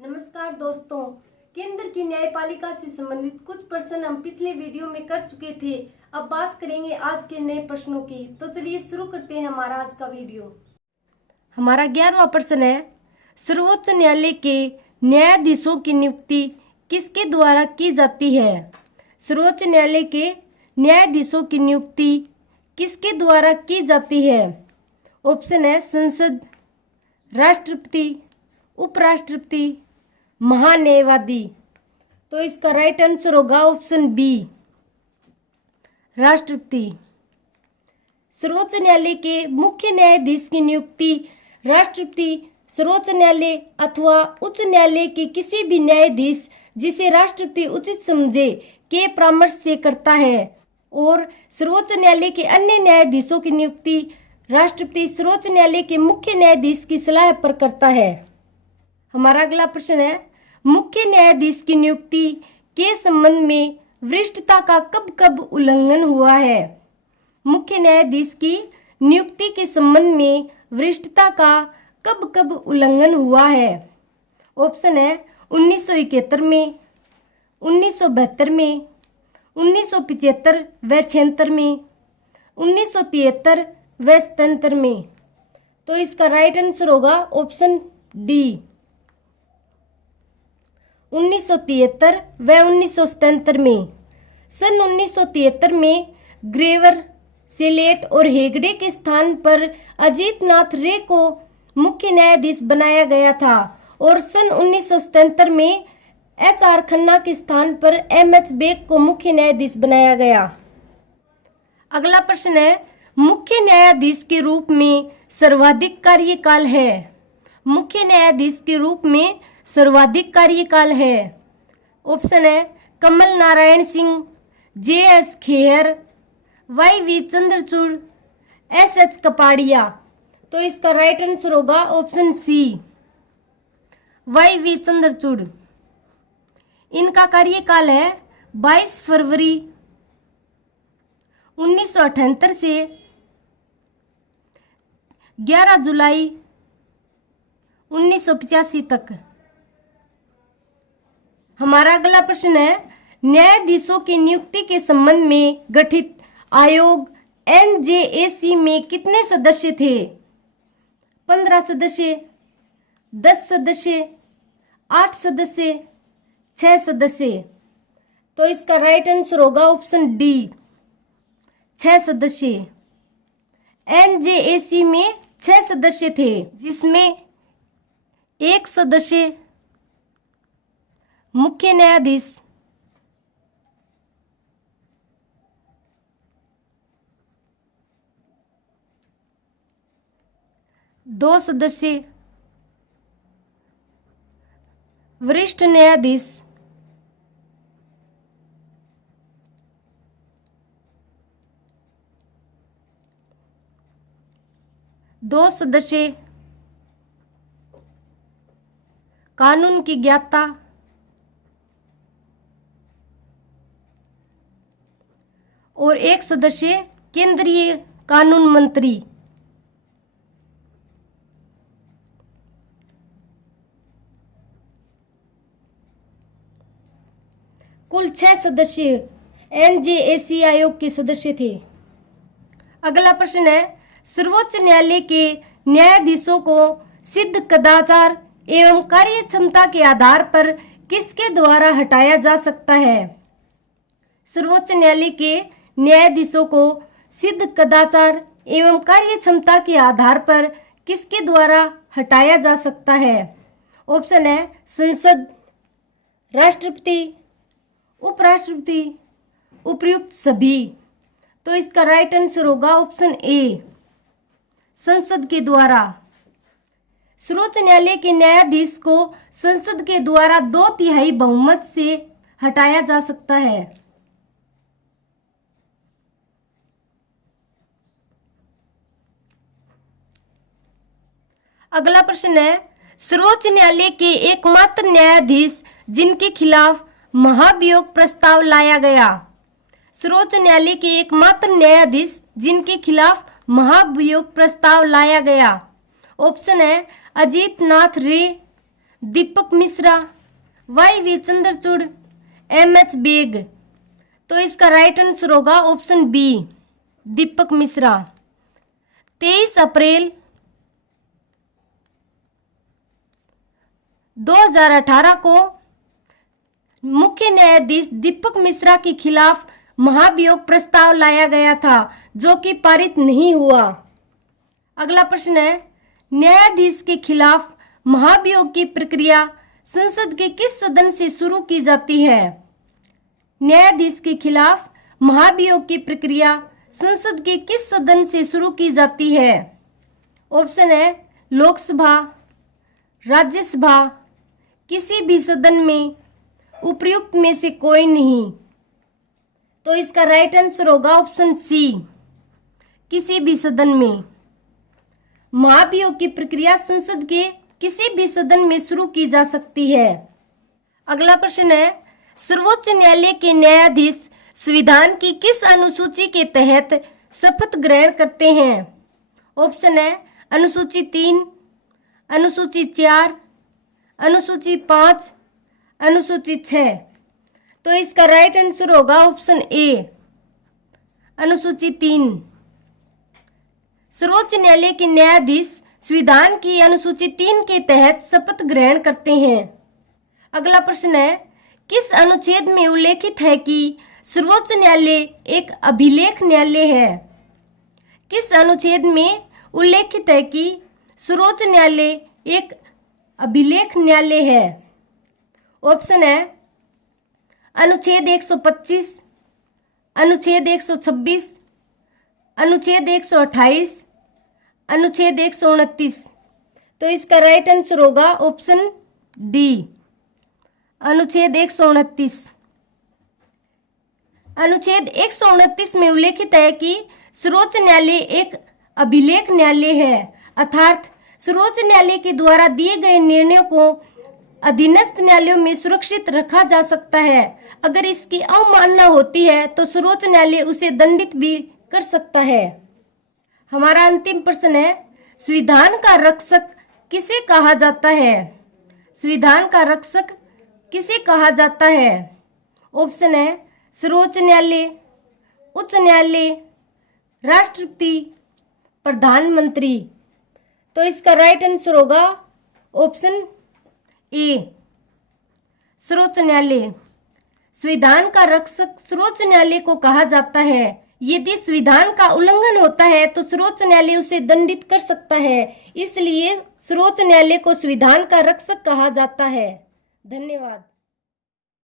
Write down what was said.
नमस्कार दोस्तों, केंद्र की न्यायपालिका से संबंधित कुछ प्रश्न हम पिछले वीडियो में कर चुके थे। अब बात करेंगे आज के नए प्रश्नों की। तो चलिए शुरू करते हैं हमारा आज का वीडियो। हमारा 11वां प्रश्न है, सर्वोच्च न्यायालय के न्यायाधीशों की नियुक्ति किसके द्वारा की जाती है? सर्वोच्च न्यायालय के न्यायाधीशों की नियुक्ति किसके द्वारा की जाती है? ऑप्शन है संसद, राष्ट्रपति, उपराष्ट्रपति, महान्यायवादी। तो इसका राइट आंसर होगा ऑप्शन बी, राष्ट्रपति। सर्वोच्च न्यायालय के मुख्य न्यायाधीश की नियुक्ति राष्ट्रपति सर्वोच्च न्यायालय अथवा उच्च न्यायालय के किसी भी न्यायाधीश जिसे राष्ट्रपति उचित समझे के परामर्श से करता है, और सर्वोच्च न्यायालय के अन्य न्यायाधीशों की नियुक्ति राष्ट्रपति सर्वोच्च न्यायालय के मुख्य न्यायाधीश की सलाह पर करता है। हमारा अगला प्रश्न है, मुख्य न्यायाधीश की नियुक्ति के संबंध में वरिष्ठता का कब कब उल्लंघन हुआ है? मुख्य न्यायाधीश की नियुक्ति के संबंध में वरिष्ठता का कब कब उल्लंघन हुआ है? ऑप्शन है 1971 में, 1972 में, 1975 व 76 में, 1973 व 77 में। तो इसका राइट आंसर होगा ऑप्शन डी, 1973 व 1977 में। सन 1973 में ग्रेवर, सेलेट और हेगड़े के स्थान पर अजीत नाथ रे को मुख्य न्यायाधीश बनाया गया था, और सन 1977 में HR खन्ना के स्थान पर MH बेग को मुख्य न्यायाधीश बनाया गया। अगला प्रश्न है, मुख्य न्यायाधीश के रूप में सर्वाधिक कार्यकाल है? मुख्य न्यायाधीश के रूप में सर्वाधिक कार्यकाल है। ऑप्शन है Kamal Narayan Singh, JS Khehar, YV Chandrachud, SH Kapadia. तो इसका राइट आंसर होगा ऑप्शन सी, YV चंद्रचूड़। इनका कार्यकाल है 22 फरवरी 1978 से 11 जुलाई 1985 तक। हमारा अगला प्रश्न है, न्यायाधीशों की नियुक्ति के संबंध में गठित आयोग NJAC में कितने सदस्य थे? 15 सदस्य, 10 सदस्य, 8 सदस्य, 6 सदस्य। तो इसका राइट आंसर होगा ऑप्शन डी, 6 सदस्य। NJAC में 6 सदस्य थे, जिसमें 1 सदस्य मुख्य न्यायाधीश, 2 सदस्य वरिष्ठ न्यायाधीश, 2 सदस्य कानून की ज्ञाता, और 1 सदस्य केंद्रीय कानून मंत्री। कुल 6 सदस्य NJAC आयोग के सदस्य थे। अगला प्रश्न है, सर्वोच्च न्यायालय के न्यायाधीशों को सिद्ध कदाचार एवं कार्य क्षमता के आधार पर किसके द्वारा हटाया जा सकता है? सर्वोच्च न्यायालय के न्यायाधीशों को सिद्ध कदाचार एवं कार्य क्षमता के आधार पर किसके द्वारा हटाया जा सकता है? ऑप्शन है संसद, राष्ट्रपति, उपराष्ट्रपति, उपर्युक्त सभी। तो इसका राइट आंसर होगा ऑप्शन ए, संसद के द्वारा। सर्वोच्च न्यायालय के न्यायाधीश को संसद के द्वारा 2/3 बहुमत से हटाया जा सकता है। अगला प्रश्न है, सर्वोच्च न्यायालय के एकमात्र न्यायाधीश जिनके खिलाफ महाभियोग प्रस्ताव लाया गया। सर्वोच्च न्यायालय के एकमात्र न्यायाधीश जिनके खिलाफ महाभियोग प्रस्ताव लाया गया। ऑप्शन है अजीत नाथ रे, दीपक मिश्रा, YV चंद्रचूड़, MH बेग। तो इसका राइट आंसर होगा ऑप्शन बी, दीपक मिश्रा। 23 अप्रैल 2018 को मुख्य न्यायाधीश दीपक मिश्रा के खिलाफ महाभियोग प्रस्ताव लाया गया था, जो कि पारित नहीं हुआ। अगला प्रश्न है, न्यायाधीश के खिलाफ महाभियोग की प्रक्रिया संसद के किस सदन से शुरू की जाती है? न्यायाधीश के खिलाफ महाभियोग की प्रक्रिया संसद के किस सदन से शुरू की जाती है? ऑप्शन है लोकसभा, राज्यसभा, किसी भी सदन में, उपर्युक्त में से कोई नहीं। तो इसका राइट आंसर होगा ऑप्शन सी, किसी भी सदन में। महाभियोग की प्रक्रिया संसद के किसी भी सदन में शुरू की जा सकती है। अगला प्रश्न है, सर्वोच्च न्यायालय के न्यायाधीश संविधान की किस अनुसूची के तहत शपथ ग्रहण करते हैं? ऑप्शन है अनुसूची 3, अनुसूची 4, अनुसूची 5, अनुसूची 6। तो इसका राइट आंसर होगा ऑप्शन ए, अनुसूची 3। सर्वोच्च न्यायालय के न्यायाधीश संविधान की अनुसूची 3 के तहत शपथ ग्रहण करते हैं। अगला प्रश्न है, किस अनुच्छेद में उल्लेखित है कि सर्वोच्च न्यायालय एक अभिलेख न्यायालय है? किस अनुच्छेद में उल्लेखित है कि सर्वोच्च न्यायालय एक अभिलेख न्यायालय है? ऑप्शन है अनुच्छेद 125, अनुच्छेद 126, अनुच्छेद 128, अनुच्छेद 129। तो इसका राइट आंसर होगा ऑप्शन डी, अनुच्छेद 129। अनुच्छेद 129 में उल्लेखित है कि सर्वोच्च न्यायालय एक अभिलेख न्यायालय है, अर्थात सर्वोच्च न्यायालय के द्वारा दिए गए निर्णयों को अधीनस्थ न्यायालयों में सुरक्षित रखा जा सकता है। अगर इसकी अवमानना होती है तो सर्वोच्च न्यायालय उसे दंडित भी कर सकता है। हमारा अंतिम प्रश्न है, संविधान का रक्षक किसे कहा जाता है? संविधान का रक्षक किसे कहा जाता है? ऑप्शन है सर्वोच्च न्यायालय, उच्च न्यायालय, राष्ट्रपति, प्रधानमंत्री। तो इसका राइट आंसर होगा ऑप्शन ए, सर्वोच्च न्यायालय। संविधान का रक्षक सर्वोच्च न्यायालय को कहा जाता है। यदि संविधान का उल्लंघन होता है तो सर्वोच्च न्यायालय उसे दंडित कर सकता है, इसलिए सर्वोच्च न्यायालय को संविधान का रक्षक कहा जाता है। धन्यवाद।